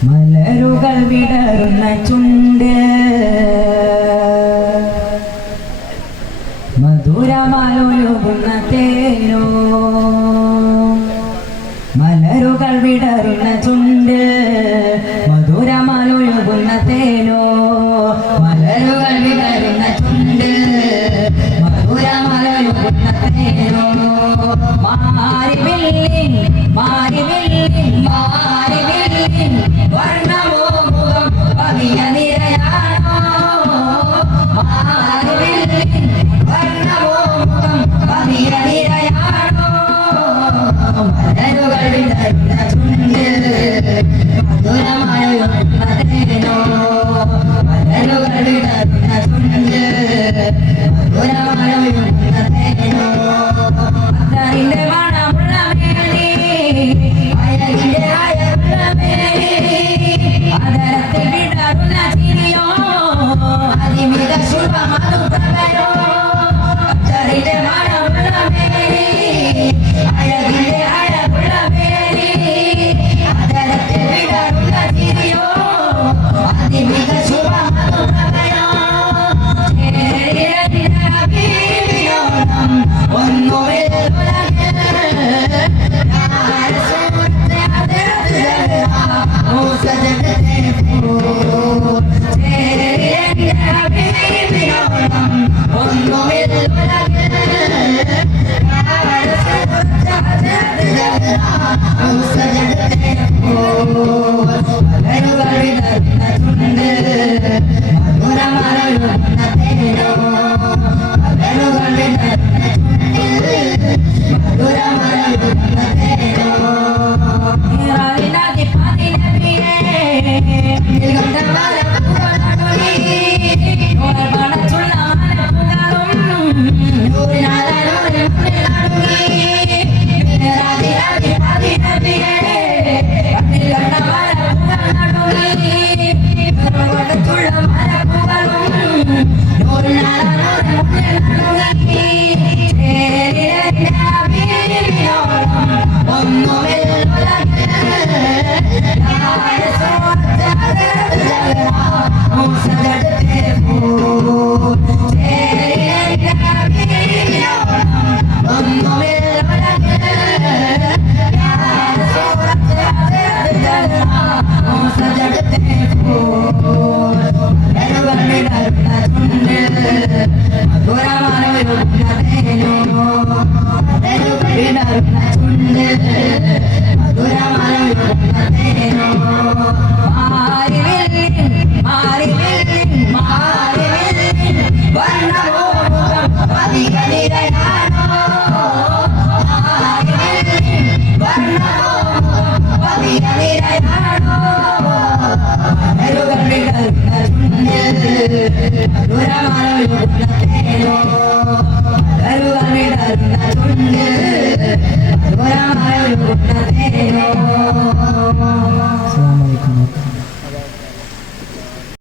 മലരുകൾ വിടരുന്ന ചുണ്ട് മധുരമാലൊഴുകുന്ന തേനോ മലരുകൾ വിടരുന്ന ചുണ്ട് മധുരമാലൊഴുകുന്ന തേനോ മലരുകൾ വിടരുന്ന ചുണ്ട് മധുരമാലൊഴുകുന്ന തേനോ മാരിവില്ലിൻ മാരിവില്ലിൻ മാരിവില്ലിൻ വർണ്ണമോ മുഖം പതിയ നിരയാണോ മാരിവില്ലിൻ വർണ്ണമോ മുഖം പതിയ നിരയാണോ മലരുകൾ വിടരുന്ന ചുണ്ട് മധുരമാലൊഴുകുന്ന തേനോ മലരുകൾ വിടരുന്ന ചുണ്ട് മധുരമാലൊഴുകുന്ന തേനോ അത്തറിന്റെ മണമുള്ള മേനി അഴകിന്റെ അയവുള്ള മേനി അതരത്തിൽ വിടരുന്ന ചിരിയോ അതിമിത ശുഭമനുഭവയോ അത്തറിന്റെ മണമുള്ള മേനി അഴകിന്റെ അയവുള്ള മേനി അതരത്തിൽ വിടരുന്ന ചിരിയോ അതിമിത ശുഭമനുഭവയോ Dura mano y un platero.